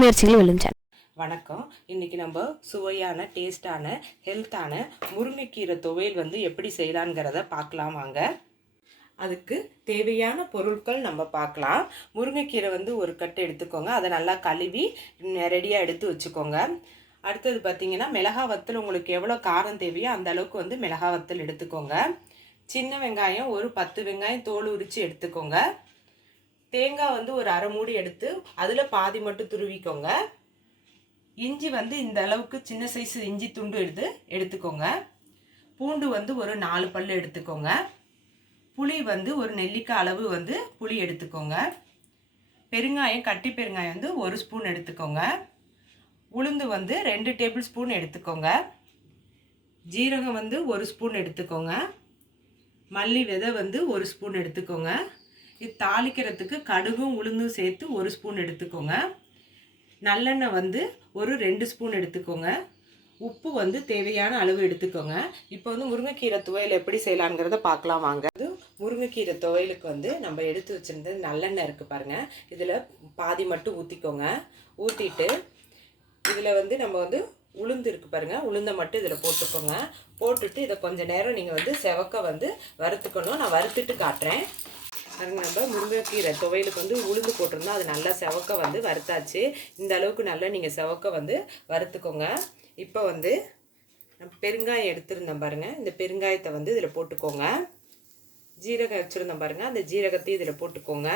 முயற்சிகள் வெல்லும் வணக்கம். இன்னைக்கு நம்ம சுவையான டேஸ்டான ஹெல்த்தான முருங்கைக்கீரை துவையல் வந்து எப்படி செய்யலாங்கிறத பார்க்கலாம் வாங்க. அதுக்கு தேவையான பொருட்கள் நம்ம பார்க்கலாம். முருங்கைக்கீரை வந்து ஒரு கட்டு எடுத்துக்கோங்க. அதை நல்லா கழுவி ரெடியாக எடுத்து வச்சுக்கோங்க. அடுத்தது பார்த்தீங்கன்னா மிளகா வத்தல் உங்களுக்கு எவ்வளோ காரம் தேவையோ அந்த அளவுக்கு வந்து மிளகா வத்தல் எடுத்துக்கோங்க. சின்ன வெங்காயம் ஒரு பத்து வெங்காயம் தோல் உரித்து எடுத்துக்கோங்க. தேங்காய் வந்து ஒரு அரை மூடி எடுத்து அதில் பாதி மட்டும் துருவிக்கோங்க. இஞ்சி வந்து இந்த அளவுக்கு சின்ன சைஸ் இஞ்சி துண்டு எடுத்து எடுத்துக்கோங்க. பூண்டு வந்து ஒரு நாலு பல் எடுத்துக்கோங்க. புளி வந்து ஒரு நெல்லிக்காய் அளவு வந்து புளி எடுத்துக்கோங்க. பெருங்காயம் கட்டி பெருங்காயம் வந்து ஒரு ஸ்பூன் எடுத்துக்கோங்க. உளுந்து வந்து ரெண்டு டேபிள் ஸ்பூன் எடுத்துக்கோங்க. ஜீரகம் வந்து ஒரு ஸ்பூன் எடுத்துக்கோங்க. மல்லி விதை வந்து ஒரு ஸ்பூன் எடுத்துக்கோங்க. இது தாளிக்கிறதுக்கு கடுகும் உளுந்தும் சேர்த்து ஒரு ஸ்பூன் எடுத்துக்கோங்க. நல்லெண்ணெய் வந்து ஒரு ரெண்டு ஸ்பூன் எடுத்துக்கோங்க. உப்பு வந்து தேவையான அளவு எடுத்துக்கோங்க. இப்போ வந்து முருங்கைக்கீரை துவையல் எப்படி செய்யலாங்கிறத பார்க்கலாம் வாங்க. அது முருங்கைக்கீரை துவையலுக்கு வந்து நம்ம எடுத்து வச்சுருந்தது நல்லெண்ணெய் இருக்குது பாருங்கள் இதில் பாதி மட்டும் ஊற்றிக்கோங்க ஊற்றிட்டு இதில் வந்து நம்ம வந்து உளுந்து இருக்குது பாருங்கள் உளுந்தை மட்டும் இதில் போட்டுக்கோங்க. போட்டுட்டு இதை கொஞ்சம் நேரம் நீங்கள் வந்து செவக்க வந்து வறுத்துக்கணும். நான் வறுத்துட்டு காட்டுறேன். நம்ம முருங்கைக்கீரை துவையலுக்கு வந்து உளுந்து போட்டிருந்தோம். அது நல்லா செவக்க வந்து வறுத்தாச்சு. இந்த அளவுக்கு நல்லா நீங்கள் செவக்க வந்து வறுத்துக்கோங்க. இப்போ வந்து பெருங்காயம் எடுத்திருந்தோம் பாருங்கள் இந்த பெருங்காயத்தை வந்து இதில் போட்டுக்கோங்க. ஜீரகம் வச்சுருந்தோம் பாருங்கள் அந்த ஜீரகத்தையும் இதில் போட்டுக்கோங்க.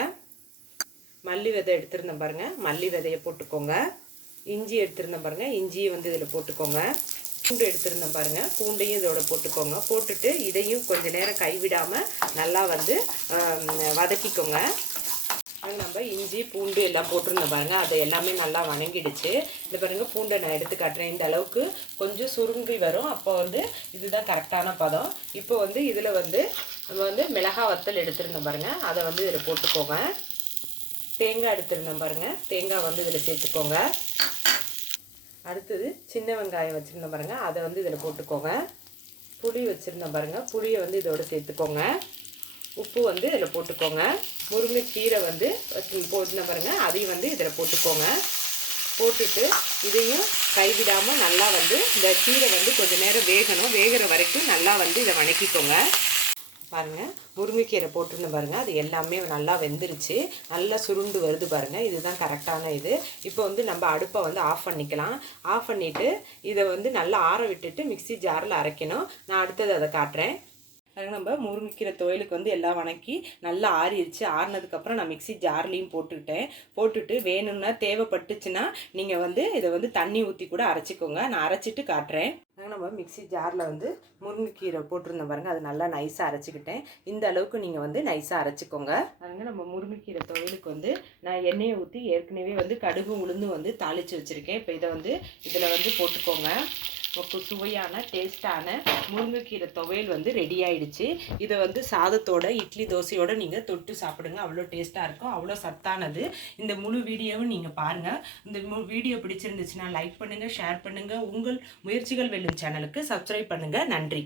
மல்லி விதை எடுத்திருந்தோம் பாருங்கள் மல்லி விதையை போட்டுக்கோங்க. இஞ்சி எடுத்திருந்தோம் பாருங்கள் இஞ்சியை வந்து இதில் போட்டுக்கோங்க. பூண்டு எடுத்திருந்தோம் பாருங்கள் பூண்டையும் இதோட போட்டுக்கோங்க. போட்டுட்டு இதையும் கொஞ்ச நேரம் கைவிடாமல் நல்லா வந்து வதக்கிக்கோங்க. நம்ம இஞ்சி பூண்டு எல்லாம் போட்டிருந்தோம் பாருங்கள் அதை எல்லாமே நல்லா வணங்கிடுச்சு. இந்த பாருங்கள் பூண்டை நான் எடுத்து காட்டுறேன். இந்த அளவுக்கு கொஞ்சம் சுருங்கி வரும். அப்போ வந்து இதுதான் கரெக்டான பதம். இப்போ வந்து இதில் வந்து நம்ம வந்து மிளகா வத்தல் எடுத்துருந்தோம் பாருங்கள் அதை வந்து இதில் போட்டுக்கோங்க. தேங்காய் எடுத்துருந்தோம் பாருங்கள் தேங்காய் வந்து இதில் சேர்த்துக்கோங்க. அடுத்தது சின்ன வெங்காயம் வச்சுருந்தோம் பாருங்கள் அதை வந்து இதில் போட்டுக்கோங்க. புளி வச்சுருந்தோம் பாருங்கள் புளியை வந்து இதோடு சேர்த்துக்கோங்க. உப்பு வந்து இதில் போட்டுக்கோங்க. முருங்கைக்கீரை வந்து வச்சு போட்டுன பாருங்கள் அதையும் வந்து இதில் போட்டுக்கோங்க. போட்டுட்டு இதையும் கைவிடாமல் நல்லா வந்து இந்த கீரை வந்து கொஞ்சம் நேரம் வேகணும். வேகிற வரைக்கும் நல்லா வந்து இதை வணக்கிக்கோங்க. பாருங்கள் முருங்கைக்கீரை போட்டிருந்தேன் பாருங்கள் அது எல்லாமே நல்லா வெந்துருச்சு. நல்லா சுருண்டு வருது பாருங்கள் இதுதான் கரெக்டான இது. இப்போ வந்து நம்ம அடுப்பை வந்து ஆஃப் பண்ணிக்கலாம். ஆஃப் பண்ணிவிட்டு இதை வந்து நல்லா ஆற விட்டுட்டு மிக்ஸி ஜாரில் அரைக்கணும். நான் அடுத்தது அதை காட்டுறேன். அதனால் நம்ம முருங்கைக்கீரை தொழிலுக்கு வந்து எல்லாம் வணக்கி நல்லா ஆறிடுச்சு. ஆறினதுக்கப்புறம் நான் மிக்ஸி ஜார்லேயும் போட்டுக்கிட்டேன். போட்டுட்டு வேணும்னா தேவைப்பட்டுச்சுன்னா நீங்கள் வந்து இதை வந்து தண்ணி ஊற்றி கூட அரைச்சிக்கோங்க. நான் அரைச்சிட்டு காட்டுறேன். அதனால் நம்ம மிக்ஸி ஜாரில் வந்து முருங்கைக்கீரை போட்டிருந்தோம் பாருங்க. அது நல்லா நைஸாக அரைச்சிக்கிட்டேன். இந்த அளவுக்கு நீங்கள் வந்து நைஸாக அரைச்சிக்கோங்க. அதனால் நம்ம முருங்கைக்கீரை தொழிலுக்கு வந்து நான் எண்ணெயை ஊற்றி ஏற்கனவே வந்து கடுகு உளுந்து வந்து தாளித்து வச்சுருக்கேன். இப்போ இதை வந்து இதில் வந்து போட்டுக்கோங்க. இப்போ சுவையான டேஸ்டான முருங்கைக்கீரை துவையல் வந்து ரெடி ஆயிடுச்சு. இதை வந்து சாதத்தோட இட்லி தோசையோட நீங்கள் தொட்டு சாப்பிடுங்க. அவ்வளோ டேஸ்ட்டாக இருக்கும். அவ்வளோ சத்தானது. இந்த முழு வீடியோவும் நீங்கள் பாருங்கள் இந்த வீடியோ பிடிச்சிருந்துச்சுன்னா லைக் பண்ணுங்கள் ஷேர் பண்ணுங்கள் உங்கள் முயற்சிகள் வெல்லும் சேனலுக்கு சப்ஸ்கிரைப் பண்ணுங்கள் நன்றி.